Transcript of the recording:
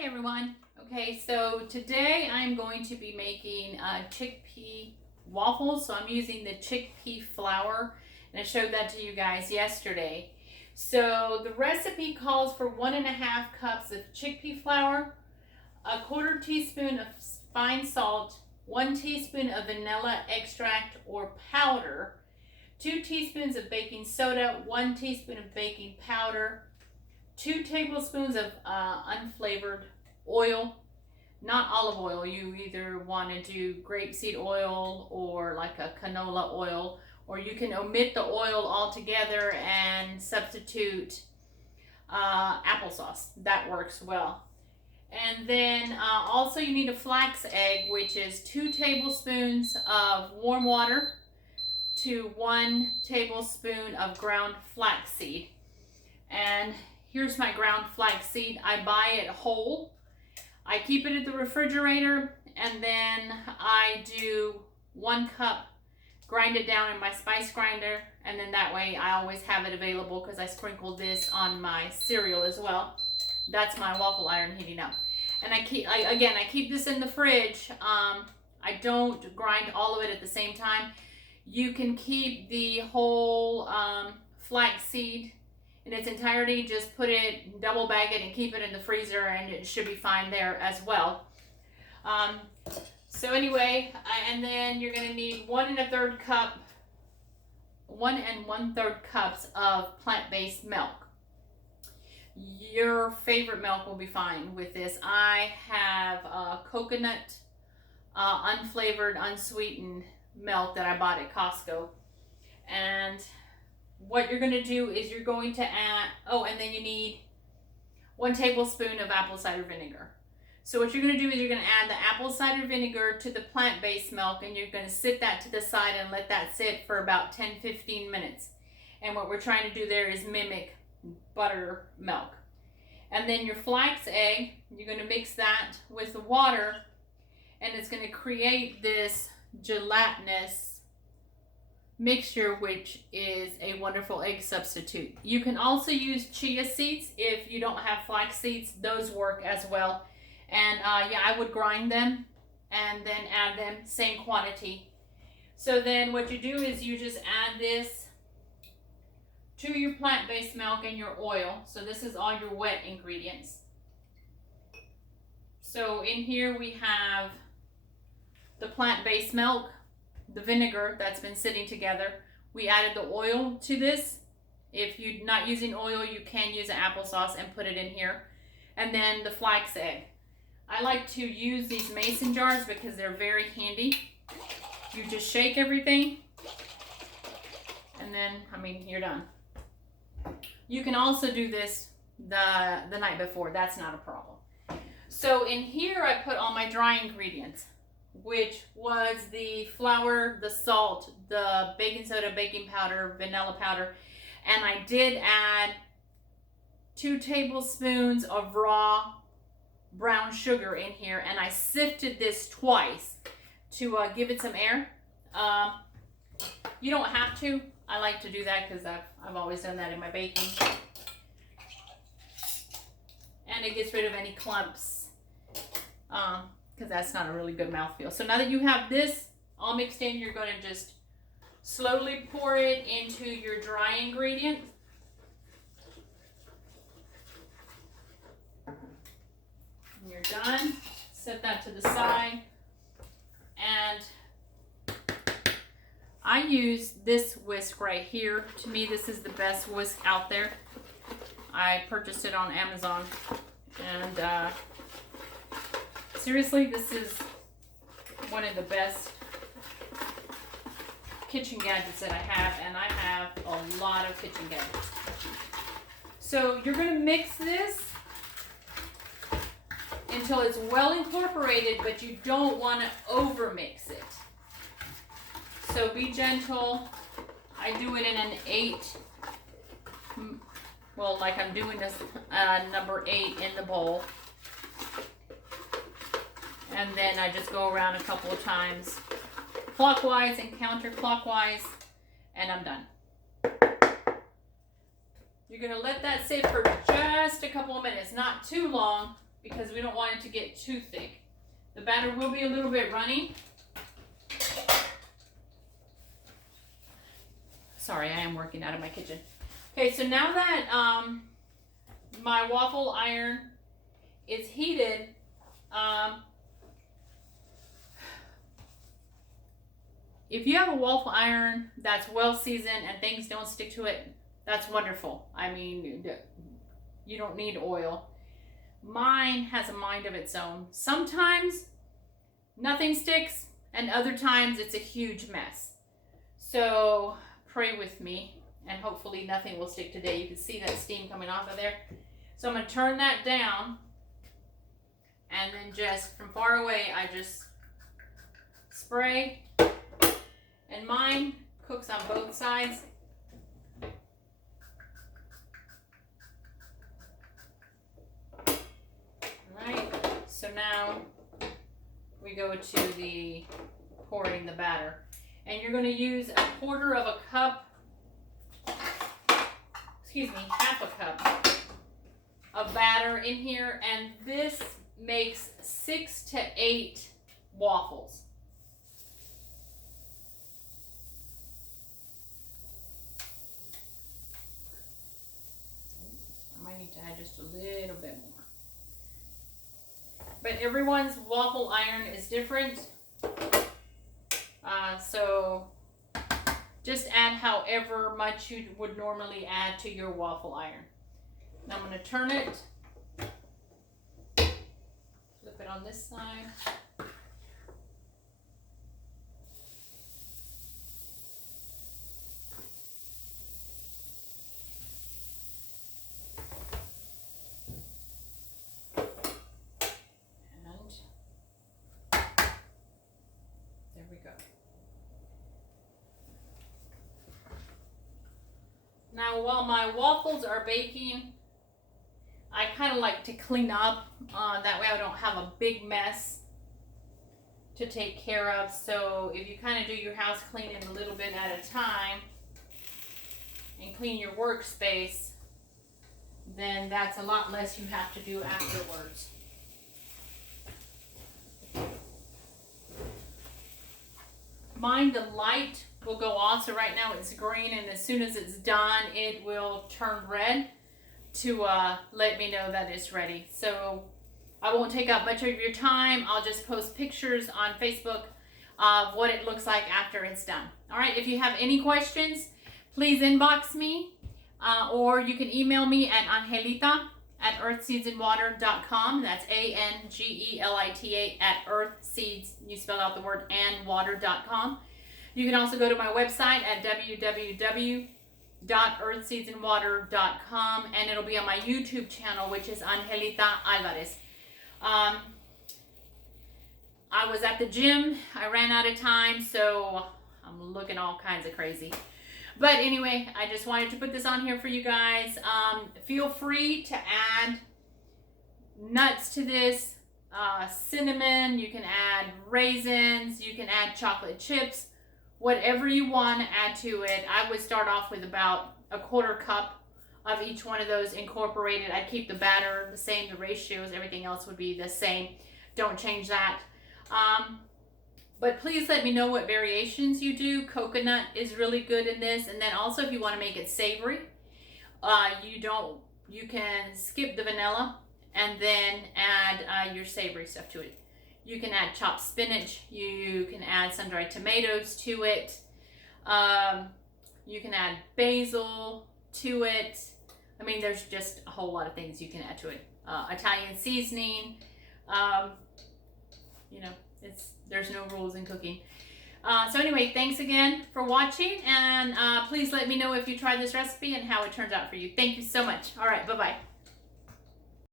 Hi everyone. Okay, so today I'm going to be making chickpea waffles. So I'm using the chickpea flour, and I showed that to you guys yesterday. So the recipe calls for 1.5 cups of chickpea flour, a 1/4 teaspoon of fine salt, 1 teaspoon of vanilla extract or powder, 2 teaspoons of baking soda, 1 teaspoon of baking powder, 2 tablespoons of unflavored oil, not olive oil. You either want to do grapeseed oil or like a canola oil, or you can omit the oil altogether and substitute applesauce. That works well. And then also you need a flax egg, which is 2 tablespoons of warm water to 1 tablespoon of ground flaxseed. And here's my ground flaxseed. I buy it whole. I keep it at the refrigerator, and then I do 1 cup, grind it down in my spice grinder, and then that way I always have it available because I sprinkle this on my cereal as well. That's my waffle iron heating up. And I keep this in the fridge. I don't grind all of it at the same time. You can keep the whole flaxseed in its entirety, just put it, double bag it, and keep it in the freezer, and it should be fine there as well. So anyway, and then you're going to need 1 1/3 cups of plant-based milk. Your favorite milk will be fine with this. I have coconut, unflavored, unsweetened milk that I bought at Costco. And what you're going to do is you're going to add, and then you need 1 tablespoon of apple cider vinegar. So what you're going to do is you're going to add the apple cider vinegar to the plant-based milk, and you're going to sit that to the side and let that sit for about 10-15 minutes. And what we're trying to do there is mimic buttermilk. And then your flax egg, you're going to mix that with the water, and it's going to create this gelatinous mixture, which is a wonderful egg substitute. You can also use chia seeds if you don't have flax seeds. Those work as well. And I would grind them and then add them, same quantity. So then what you do is you just add this to your plant-based milk and your oil. So this is all your wet ingredients. So in here we have the plant-based milk, the vinegar that's been sitting together. We added the oil to this. If you're not using oil, you can use an applesauce and put it in here. And then the flax egg. I like to use these mason jars because they're very handy. You just shake everything, and then, you're done. You can also do this the night before. That's not a problem. So in here I put all my dry ingredients, which was the flour, the salt, the baking soda, baking powder, vanilla powder, and I did add 2 tablespoons of raw brown sugar in here, and I sifted this twice to give it some air. You don't have to. I like to do that because I've always done that in my baking. And it gets rid of any clumps. Because that's not a really good mouthfeel. So now that you have this all mixed in, you're going to just slowly pour it into your dry ingredients. When you're done, set that to the side. And I use this whisk right here. To me, this is the best whisk out there. I purchased it on Amazon. And seriously, this is one of the best kitchen gadgets that I have, and I have a lot of kitchen gadgets. So you're going to mix this until it's well incorporated, but you don't want to over mix it. So be gentle. I do it in an 8, like I'm doing this number 8 in the bowl. And then I just go around a couple of times clockwise and counterclockwise, and I'm done. You're going to let that sit for just a couple of minutes, not too long, because we don't want it to get too thick. The batter will be a little bit runny. Sorry, I am working out of my kitchen. Okay, so now that my waffle iron is heated, if you have a waffle iron that's well seasoned and things don't stick to it, that's wonderful. I mean, you don't need oil. Mine has a mind of its own. Sometimes nothing sticks, and other times it's a huge mess. So pray with me, and hopefully nothing will stick today. You can see that steam coming off of there. So I'm going to turn that down, and then just from far away, I just spray. And mine cooks on both sides. Alright, so now we go to the pouring the batter. And you're going to use a quarter of a cup, half a cup of batter in here. And this makes 6 to 8 waffles. I might need to add just a little bit more. But everyone's waffle iron is different. So just add however much you would normally add to your waffle iron. Now I'm going to turn it, flip it on this side. There we go. Now while my waffles are baking, I kind of like to clean up. That way I don't have a big mess to take care of. So if you kind of do your house cleaning a little bit at a time and clean your workspace, then that's a lot less you have to do afterwards. Mine, the light will go off, so right now it's green, and as soon as it's done, it will turn red to let me know that it's ready. So I won't take up much of your time. I'll just post pictures on Facebook of what it looks like after it's done. All right, if you have any questions, please inbox me, or you can email me at angelita@earthseedsandwater.com. That's ANGELITA @earthseeds, you spell out the word and water.com. You can also go to my website at www.earthseedsandwater.com, and it'll be on my YouTube channel, which is Angelita Alvarez. I was at the gym. I ran out of time, so I'm looking all kinds of crazy. But anyway, I just wanted to put this on here for you guys. Feel free to add nuts to this, cinnamon, you can add raisins, you can add chocolate chips, whatever you want to add to it. I would start off with about a quarter cup of each one of those incorporated. I'd keep the batter the same, the ratios, everything else would be the same. Don't change that. But please let me know what variations you do. Coconut is really good in this. And then also if you want to make it savory, you can skip the vanilla and then add your savory stuff to it. You can add chopped spinach. You can add sun-dried tomatoes to it. You can add basil to it. I mean, there's just a whole lot of things you can add to it. Italian seasoning. You know, there's no rules in cooking. So anyway, thanks again for watching, and please let me know if you try this recipe and how it turns out for you. Thank you so much. All right, bye-bye.